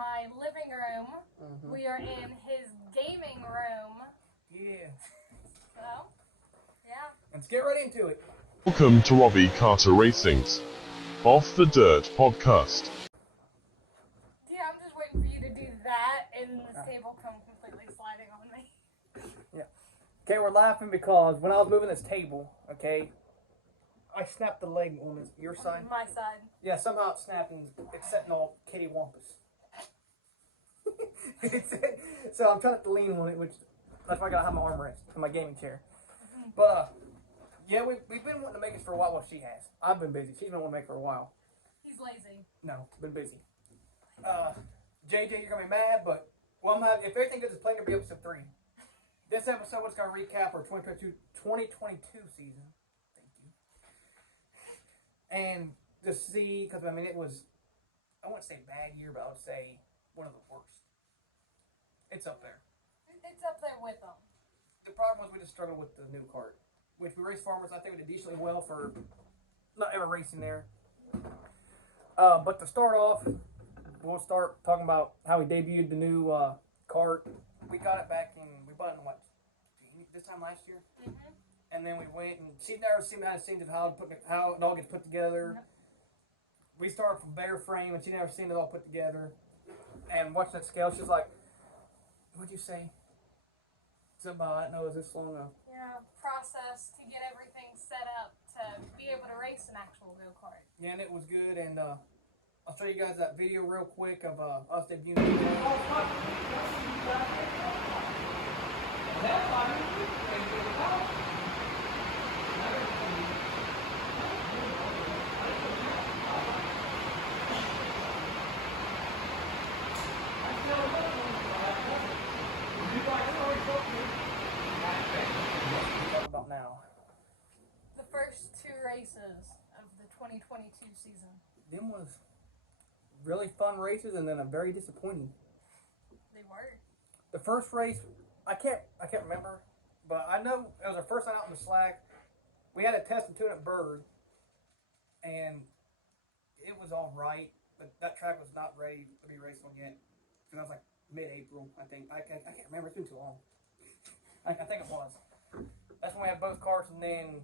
my living room. We are in his gaming room. Yeah. So, yeah. Let's get right into it. Welcome to Robbie Carter Racing's Off the Dirt podcast. Yeah, I'm just waiting for you to do that, and this table come completely sliding on me. Yeah. Okay, we're laughing because when I was moving this table, okay, I snapped the leg on your side. My side. Yeah, somehow it snapped and it's setting all kitty wampus. So I'm trying not to lean on it, which that's why I gotta have my armrest in my gaming chair. But yeah, we've been wanting to make this for a while. Well, she has. I've been busy. She's been wanting to make it for a while. He's lazy. No, been busy. JJ, you're gonna be mad, but well, if everything goes as planned, it'll be episode 3. This episode is gonna recap our 2022 season. Thank you. And to see, because I mean, it was, I wouldn't say bad year, but I would say one of the worst. It's up there. It's up there with them. The problem was we just struggled with the new cart, which we raced farmers. I think we did decently well for not ever racing there. But to start off, we'll start talking about how we debuted the new cart. We got it back in, we bought it in what, this time last year? Mm-hmm. And then we went and she'd never seen behind the scenes of how it all gets put together. Yep. We started from bare frame and she never seen it all put together. And watching that scale, she's like, what'd you say? Something about, I didn't know it was this long ago. Yeah, process to get everything set up to be able to race an actual go-kart. Yeah, and it was good, and I'll show you guys that video real quick of us debuting. About now. The first 2 races of the 2022 season. Them was really fun races, and then a very disappointing. They were. The first race, I can't remember, but I know it was our first night out in the slack. We had a test and tune at Bird, and it was all right, but that track was not ready to be raced on yet. Because that was like mid-April, I think. I can't remember. It's been too long. I think it was. That's when we had both carts, and then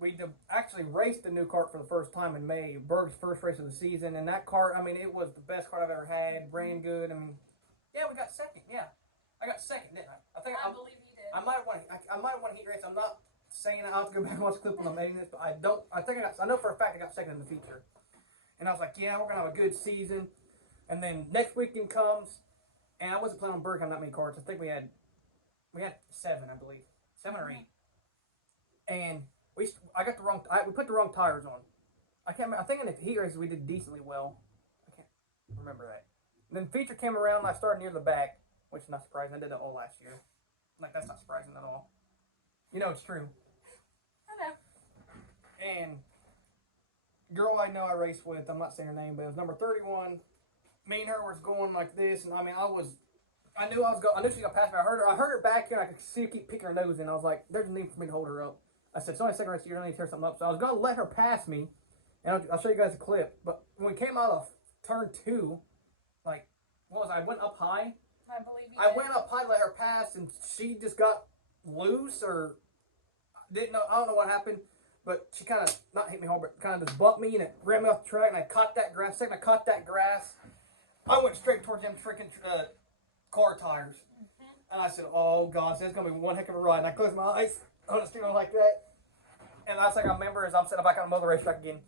we actually raced the new cart for the first time in May. Berg's first race of the season, and that cart, I mean, it was the best cart I've ever had. Ran good. I mean, yeah, we got second. Yeah, I got second, didn't I? I believe you did. I might have won. I might have won a heat race. I'm not saying I have to go back and watch the clip when I'm editing this, but I don't. I know for a fact I got second in the feature, and I was like, yeah, we're gonna have a good season. And then next weekend comes, and I wasn't planning on Berg having that many carts. I think we had 7, I believe, 7 or 8, and we put the wrong tires on. I can't remember. I think in the heat races we did decently well. I can't remember that. And then feature came around and I started near the back, which is not surprising. I did that all last year. Like, that's not surprising at all. You know, it's true. I know. And girl I know I raced with, I'm not saying her name, but it was number 31. Me and her was going like this, and I mean, I knew she was gonna pass me. I heard her back here, and I could see her keep picking her nose in. I was like, there's no need for me to hold her up. I said, it's only a second race, so you don't need to tear something up. So I was gonna let her pass me, and I'll show you guys a clip. But when we came out of turn 2, like, I went up high. I believe you I did. went up high to let her pass, and she just got loose, or didn't know. I don't know what happened, but she kind of, not hit me hard, but kind of just bumped me, and it ran me off the track, and I caught that grass. Second I caught that grass, I went straight towards them freaking car tires. And I said, oh, God, so it's going to be one heck of a ride. And I closed my eyes on the steering like that. And last thing I remember is I'm sitting back on another racetrack again.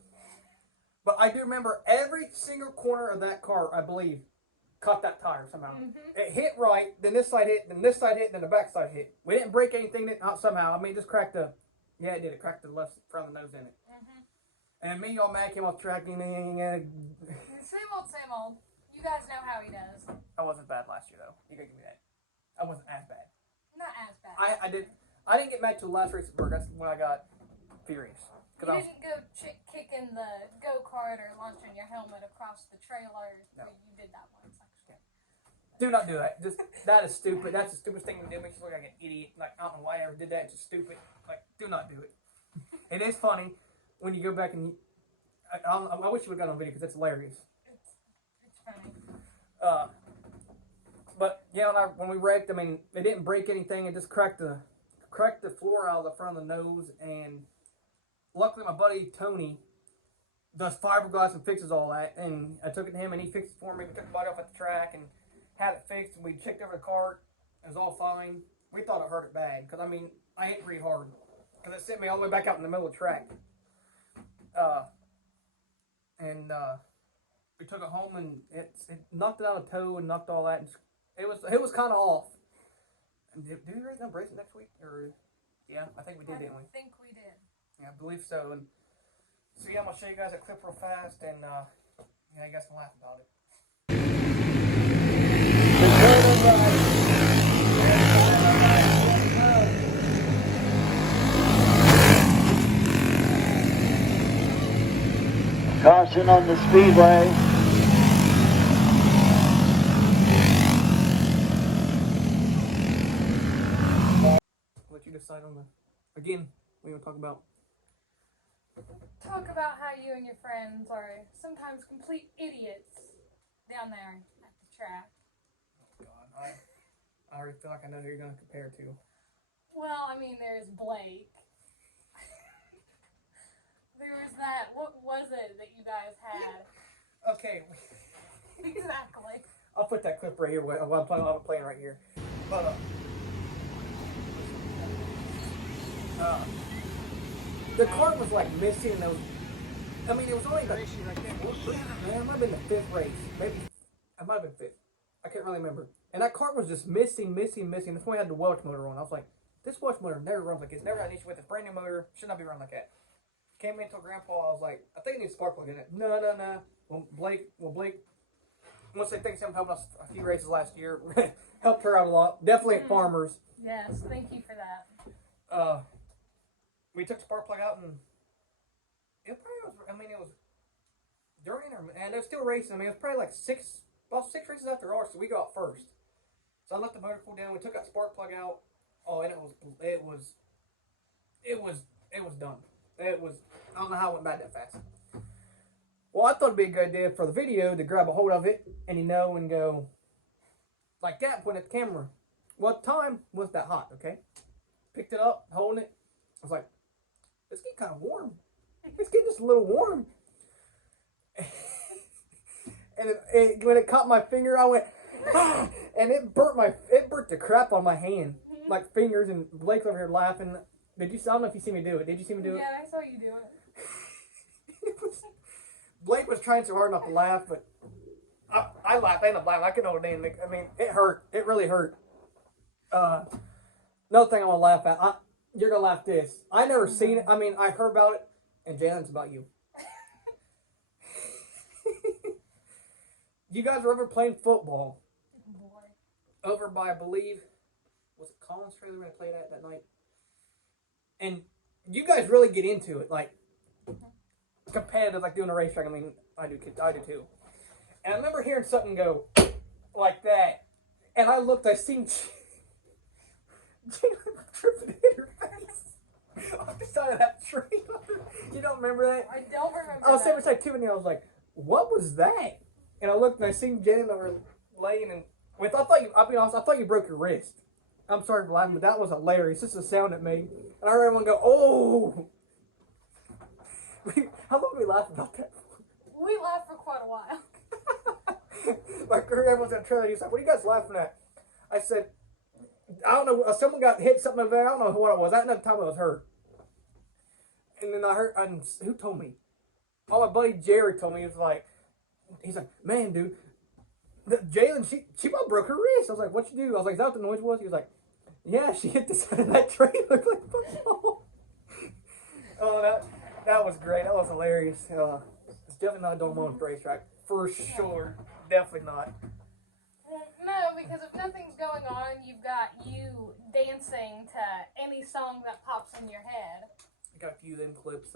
But I do remember every single corner of that car, I believe, caught that tire somehow. It hit right, then this side hit, then this side hit, then the back side hit. We didn't break anything somehow. I mean, it just cracked it did. It cracked the left front of the nose in it. And me, all mad, came off track. Same old, same old. You guys know how he does. I wasn't bad last year, though. You gotta give me that. I wasn't as bad. Not as bad. I didn't get mad till the last race at Berg. That's when I got furious. You didn't go kicking the go-kart or launching your helmet across the trailer. No. You did that once, actually. Do not do that. That is stupid. That's the stupidest thing to do. Makes you look like an idiot. Like, I don't know why I ever did that. It's just stupid. Like, do not do it. It is funny when you go back and I wish you would have got on video because it's hilarious. It's funny. But yeah, when we wrecked, I mean, it didn't break anything. It just cracked the floor out of the front of the nose. And luckily, my buddy Tony does fiberglass and fixes all that. And I took it to him, and he fixed it for me. We took the body off at the track and had it fixed. And we checked over the cart. It was all fine. We thought it hurt it bad because I mean, I hit pretty hard because it sent me all the way back out in the middle of the track. We took it home and it knocked it out of toe and knocked all that. And it was kind of off. Did we raise that bracelet next week? Or yeah, I think we did, didn't we? I think we did. Yeah, I believe so. And so yeah, I'm gonna show you guys a clip real fast, and yeah, you guys can laugh about it. Caution on the speedway. Let you decide on the. Again, we gonna talk about. Talk about how you and your friends are sometimes complete idiots down there at the track. Oh God, I already feel like I know who you're gonna compare to. Well, I mean, there's Blake. There was that. What was it that you guys had? Okay. Exactly. I'll put that clip right here while I'm playing right here. But the cart was like missing. It was only the it might have been the fifth race. Maybe it might have been fifth. I can't really remember. And that cart was just missing. That's when we had the Welch motor on. I was like, this Welch motor never runs like this. Never had an issue with it. Brand new motor. Should not be run like that. Came into Grandpa. I was like, I think it needs a spark plug in it. No. Well, Blake, once they think something helped us a few races last year, helped her out a lot. Definitely at Farmers. Yes, thank you for that. We took the spark plug out and it probably was, it was during and it was still racing. It was probably like about six races after ours, so we got first. So I let the motor cool down. We took that spark plug out. Oh, and it was done. I don't know how it went bad that fast. Well, I thought it'd be a good idea for the video to grab a hold of it and and go like that, point at the camera. Well, the time wasn't that hot, okay? Picked it up, holding it. I was like, it's getting kind of warm. It's getting just a little warm. And when it caught my finger, I went, ah! And it burnt the crap on my hand. Like fingers, and Blake's over here laughing. I don't know if you see me do it. Did you see me do it? Yeah, I saw you do it. Blake was trying so hard not to laugh, but I laughed. I ended up laughing. I couldn't hold it in. I mean, it hurt. It really hurt. Another thing I want to laugh at. You're going to laugh this. I never seen it. I mean, I heard about it, and Jalen's about you. You guys were ever playing football? Boy. Over by, I believe, was it Collins trailer where I played at that night? And you guys really get into it, like competitive, like doing a racetrack. I mean, I do too. And I remember hearing something go like that, and I looked. I seen Jalen tripping in her face off the side of that tree. You don't remember that? I don't remember. I was sitting beside Tiffany. I was like, "What was that?" And I looked and I seen Jalen over laying, and I'll be honest, I thought you broke your wrist. I'm sorry for laughing, but that was hilarious. Just the sound it made. And I heard everyone go, "Oh!" How long did we laugh about that? We laughed for quite a while. Like everyone's in the trailer. He's like, "What are you guys laughing at?" I said, "I don't know. Someone got hit something over there. I don't know what it was. That another time it was her." And then I heard, who told me? Oh, my buddy Jerry told me. He's like, "Man, dude, Jalen, she about broke her wrist." I was like, "What you do?" I was like, "Is that what the noise was?" He was like, "Yeah, she hit the side of that tree." Looked like football. Oh, that was great. That was hilarious. It's definitely not a Don Mullins racetrack. For sure. Definitely not. Well, no, because if nothing's going on, you've got you dancing to any song that pops in your head. We got a few of them clips.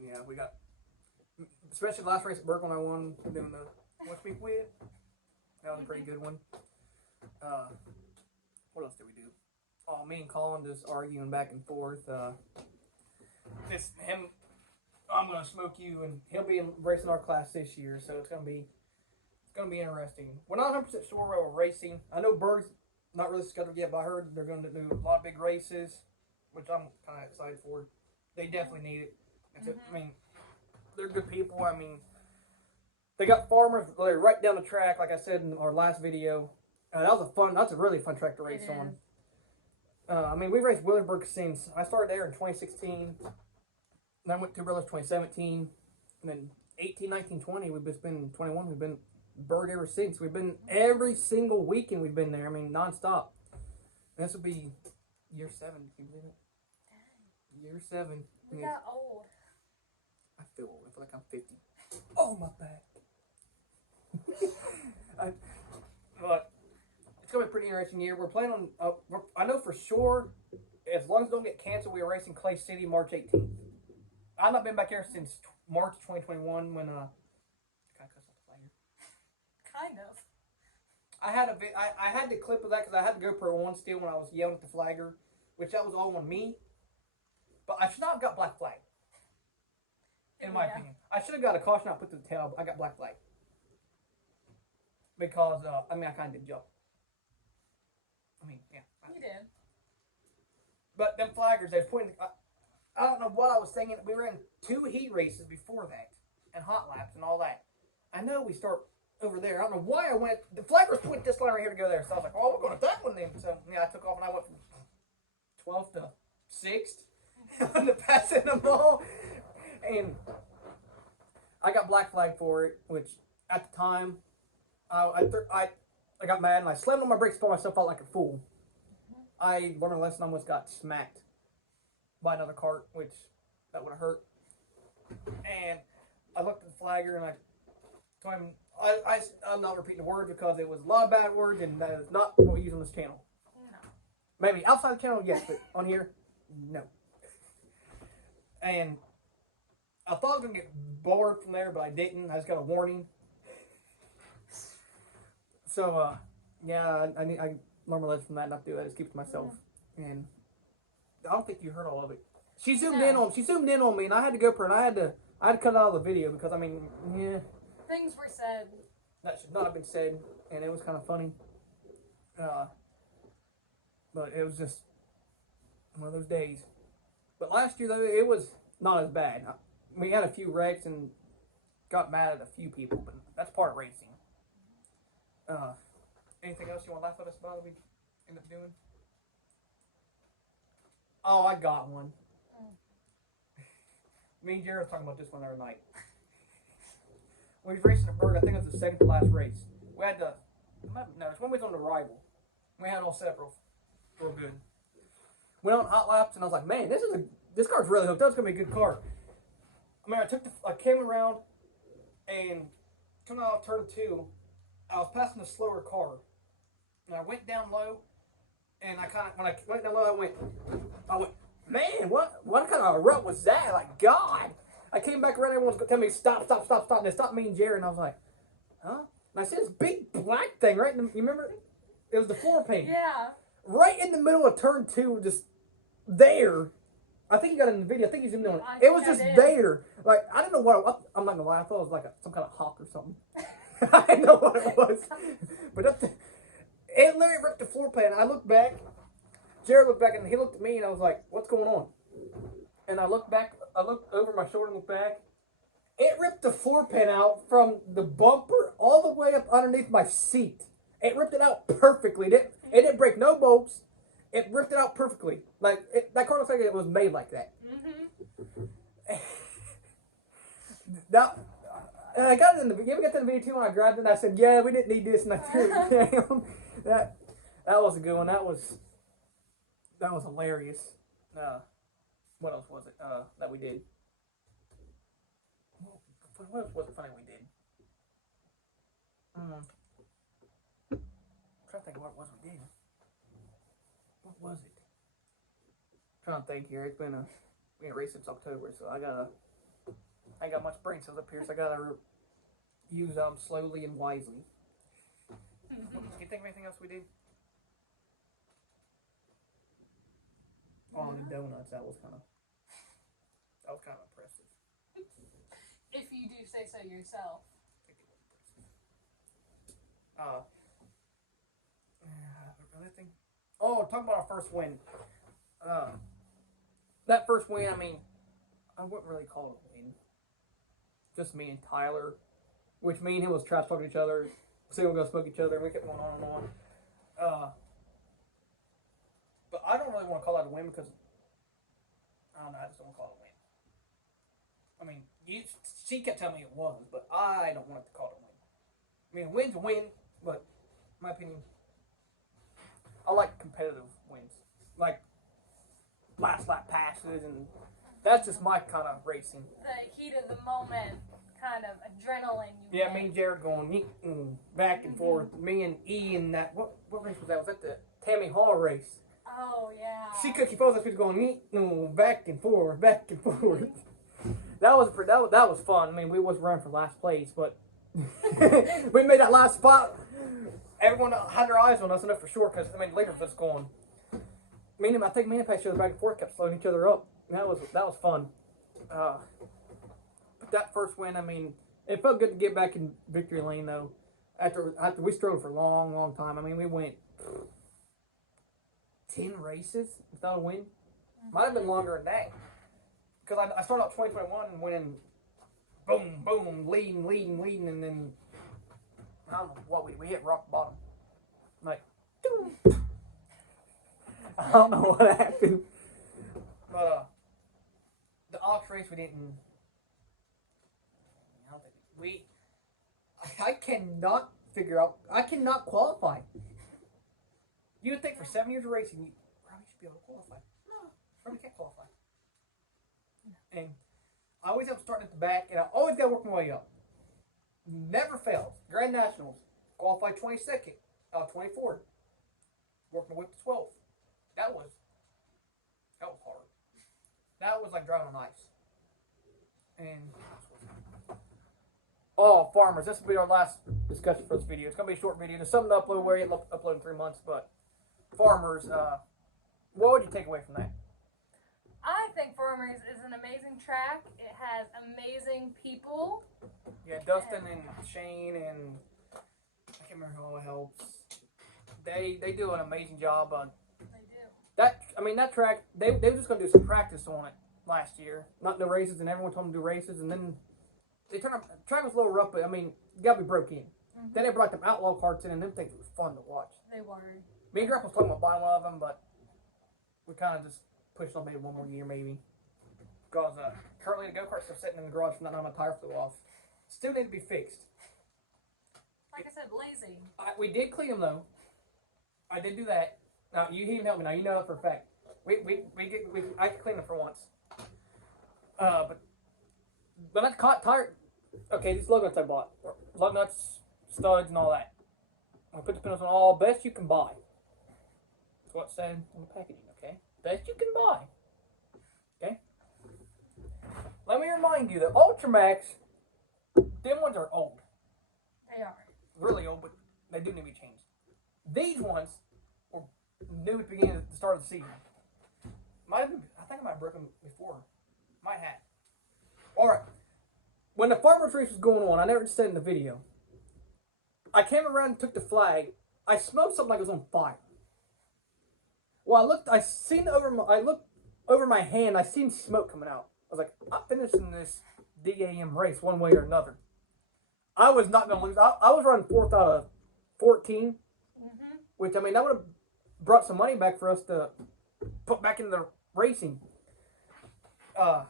Yeah, we got, especially the last race at Berkeley when I won, doing the What's Week With. That was a pretty good one. What else did we do? Oh, me and Colin just arguing back and forth. I'm gonna smoke you, and he'll be racing our class this year, so it's gonna be going to be interesting. We're not 100% sure where we're racing. I know Berg's not really scheduled yet, but I heard they're going to do a lot of big races, which I'm kind of excited for. They definitely need it. I mean, they're good people. I mean, they got farmers right down the track, like I said in our last video. That's a really fun track to race on. I mean, we've raced Williamsburg since I started there in 2016. Then I went to Brothers 2017. And then 18, 19, 20, we've just been 21. We've been Berg ever since. We've been every single weekend we've been there. I mean, nonstop. And this will be year 7. Can you believe it? Year 7. We got old. I feel like I'm 50. Oh, my back. But it's going to be a pretty interesting year. We're planning on, I know for sure, as long as it don't get canceled, we are racing Clay City March 18th. I've not been back there since March 2021 when, Kind of. I had the clip of that because I had the GoPro on still when I was yelling at the flagger, which that was all on me. But I should not have got black flag. In my opinion. I should have got a caution out put to the tail, but I got black flag. Because, I mean, I kind of did jump. I mean, yeah. You did. But them flaggers, they was pointing, I don't know what I was thinking. We ran 2 heat races before that. And hot laps and all that. I know we start over there. I don't know why I went. The flaggers pointed this line right here to go there. So I was like, oh, we're going to that one then. So, yeah, I took off and I went from 12th to 6th. On the passing them all. And I got black flag for it, which at the time, I got mad and I slammed on my brakes, put myself out like a fool. I learned a lesson, almost got smacked by another cart, which that would have hurt. And I looked at the flagger and I told him, I'm not repeating the words because it was a lot of bad words and that is not what we use on this channel. No. Maybe outside the channel, yes, but on here, no. And I thought I was going to get bored from there, but I didn't. I just got a warning. So, yeah, I learned my lesson from that, not do that. I just keep it to myself. And I don't think you heard all of it. She zoomed in on me, and I had to go for it. I had to cut out of the video because, I mean, yeah. Things were said. That should not have been said, and it was kind of funny. But it was just one of those days. But last year, though, it was not as bad. We had a few wrecks and got mad at a few people, but that's part of racing. Anything else you want to laugh at us about that we end up doing? Oh, I got one. Me and Jared were talking about this one the other night. We was racing at Berg, I think it was the second to last race. We had it's when we was on the rival. We had it all set up real good. Went on hot laps and I was like, man, this car's really hooked up. It's gonna be a good car. I mean, I came around and coming out of turn 2, I was passing a slower car. And I went down low and when I went down low, I went, man, what kind of a rut was that? Like, God. I came back around, everyone's telling me, stop. And they stopped me and Jared, and I was like, huh? And I see this big black thing right in the, you remember? It was the floor paint. Yeah. Right in the middle of turn 2, just there. I think you got it in the video. I think he's in there. It was just there. Like, I didn't know what I'm not going to lie. I thought it was like some kind of hawk or something. I didn't know what it was. But it literally ripped the floor pan. I looked back. Jared looked back, and he looked at me, and I was like, what's going on? And I looked back. I looked over my shoulder and looked back. It ripped the floor pan out from the bumper all the way up underneath my seat. It ripped it out perfectly. It didn't break no bolts. It ripped it out perfectly. Like, that car looks like it was made like that. Mm-hmm. Now, and I got it in the video. You ever get to the video too when I grabbed it and I said, yeah, we didn't need this, and I threw it down. That was a good one. That was hilarious. What else was it that we did? What else was it funny we did? I'm trying to think of what it was we did. What was it? I'm trying to think here. It's been we ain't raced since October, so I ain't got much brain cells up here, so I gotta use them slowly and wisely. Can you think of anything else we did? Oh, the donuts. That was kind of impressive. If you do say so yourself. Another thing. Oh, talking about our first win. That first win, I mean, I wouldn't really call it a win. Just me and Tyler, which me and him was trash talking to each other, saying we're gonna smoke each other, and we kept going on and on. But I don't really want to call that a win because I don't know. I just don't want to call it a win. I mean, she kept telling me it was, but I don't want to call it a win. I mean, a win's a win, but in my opinion, I like competitive wins, like last lap passes, and that's just my kind of racing. The heat of the moment, kind of adrenaline. Yeah, me and Jared going back and forth. Me and E in that what race was that? Was that the Tammy Hall race? Oh yeah. She could keep us going back and forth, back and forth. That was fun. I mean, we was running for last place, but we made that last spot. Everyone had their eyes on us enough for sure, because I mean, later was just going. I think me and Pat back and forth, kept slowing each other up. That was fun. But that first win, I mean, it felt good to get back in victory lane though. After we struggled for a long time. I mean, we went 10 races without a win. Might have been longer than that. Because I started out 2021 and winning, boom, leading, and then I don't know what we hit rock bottom. Like, I don't know what happened. But the ox race we didn't. I don't think I cannot figure out. I cannot qualify. You would think for 7 years of racing, you probably should be able to qualify. No, probably can't qualify. And I always have starting at the back, and I always got to work my way up. Never fails. Grand Nationals, qualified 22nd, 24th. Worked my way up to 12th. That was hard. That was like driving on ice. And farmers, this will be our last discussion for this video. It's gonna be a short video. There's something to upload where you upload in 3 months, but farmers, what would you take away from that? I think Farmers is an amazing track. It has amazing people. Yeah, Dustin and Shane and I can't remember who all helps. They do an amazing job on They do. that. I mean, that track, they were just gonna do some practice on it last year, not no races, and everyone told them to do races, and then they turned up. The track was a little rough, but I mean, you gotta be broke in. Mm-hmm. Then they brought them outlaw carts in, and them things was fun to watch. They were. Me and Grandpa was talking about buying one of them, but we kind of just pushed on maybe one more year, maybe. Because currently the go-karts are sitting in the garage from not my tire flew off. Still need to be fixed. Like I said, lazy. We did clean them though. I did do that. Now you even help me. Now you know that for a fact. I can clean them for once. But that caught tire. Okay, these lug nuts I bought. Lug nuts, studs, and all that. I put the pins on all best you can buy. That's what it said on the packaging. Okay, best you can buy. Okay. Let me remind you that Ultramax, them ones are old. They are. Really old, but they do need to be changed. These ones were new at the beginning at the start of the season. I think I might have broken them before. Might have. Alright. When the farmer's race was going on, I never said in the video, I came around and took the flag. I smelled something like it was on fire. Well, I looked over my hand, I seen smoke coming out. I was like, I'm finishing this DAM race one way or another. I was not going to lose. I was running 4th out of 14, which, I mean, that would have brought some money back for us to put back into the racing. I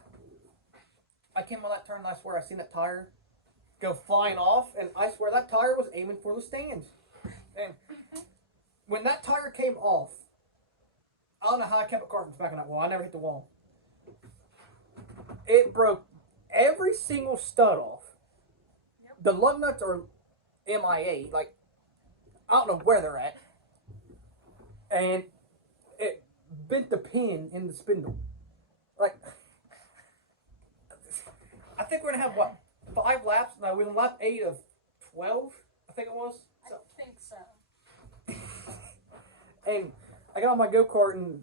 came on that turn, and I swear I seen that tire go flying off, and I swear that tire was aiming for the stands. And when that tire came off, I don't know how I kept it cartons back on that wall. I never hit the wall. It broke every single stud off. Yep. The lug nuts are MIA. Like, I don't know where they're at. And it bent the pin in the spindle. Like, I think we're going to have, what, 5 laps? No, we're on lap 8 of 12, I think it was. I think so. And I got on my go-kart, and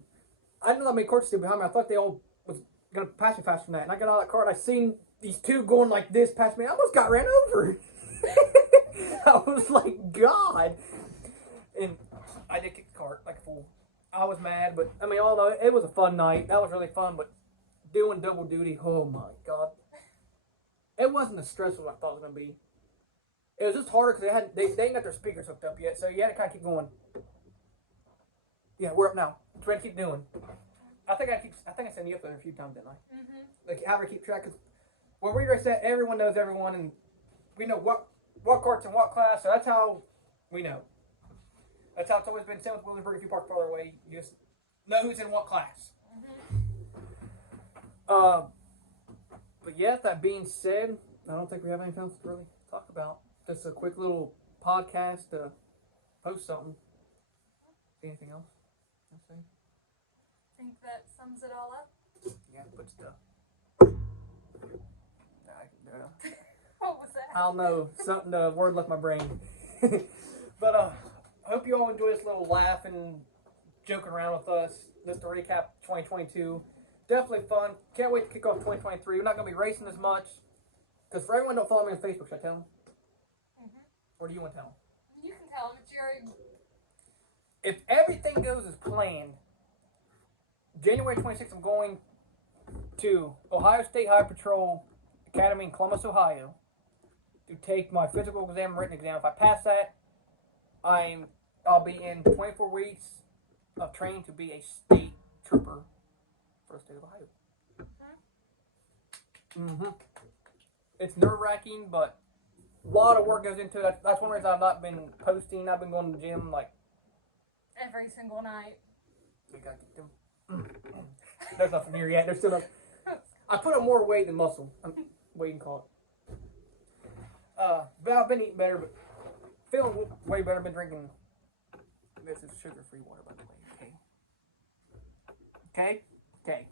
I didn't know how many carts still behind me. I thought they all was going to pass me faster than that. And I got out of that cart, and I seen these two going like this past me. I almost got ran over. I was like, God. And I did kick the cart like a fool. I was mad, but I mean, although it was a fun night, that was really fun. But doing double duty, oh my God, it wasn't as stressful as I thought it was gonna be. It was just harder because they ain't got their speakers hooked up yet, so you had to kind of keep going. Yeah, we're up now. Trying to keep doing. I think I sent you up there a few times, didn't I? Mm-hmm. Like how we keep track. Cause when we race that, everyone knows everyone, and we know what cart's in what class. So that's how we know. That's how it's always been. Same with Williamsburg. If you park farther away, you just know who's in what class. But yeah, that being said, I don't think we have anything else to really talk about. Just a quick little podcast to post something. Anything else? I think that sums it all up. Yeah, put stuff. What was that? I don't know. Something, the word left my brain. But I hope you all enjoy this little laugh and joking around with us. Just to recap 2022. Definitely fun. Can't wait to kick off 2023. We're not going to be racing as much. Because for everyone who don't follow me on Facebook, should I tell them? Or do you want to tell them? You can tell them. It's your... If everything goes as planned, January 26th, I'm going to Ohio State Highway Patrol Academy in Columbus, Ohio, to take my physical exam and written exam. If I pass that, I'll be in 24 weeks of training to be a state trooper for the state of Ohio. Mm-hmm. It's nerve-wracking, but a lot of work goes into it. That's one reason I've not been posting. I've been going to the gym like Every single night. we gotta get them. There's nothing here yet. There's still no. I put up more weight than muscle. What you can call it. But I've been eating better, but feeling way better. Been drinking. This is sugar-free water, by the way. Okay. Okay.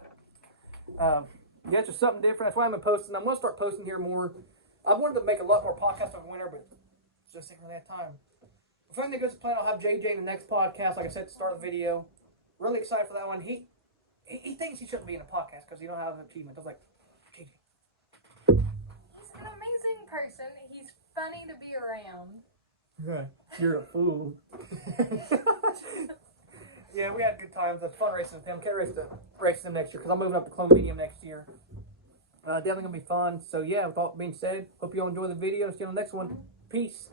Yeah, it's just something different. That's why I've been posting. I'm gonna start posting here more. I wanted to make a lot more podcasts over winter, but just ain't really have time. If everything goes to plan, I'll have JJ in the next podcast. Like I said at the start of the video. Really excited for that one. He thinks he shouldn't be in a podcast because he don't have an achievement. I was like, JJ. He's an amazing person. He's funny to be around. Yeah, you're a fool. Yeah, we had good times. It was fun racing with him. Can't race them next year because I'm moving up to Clone Medium next year. Definitely going to be fun. So, yeah, with all that being said, hope you all enjoy the video. See you on the next one. Peace.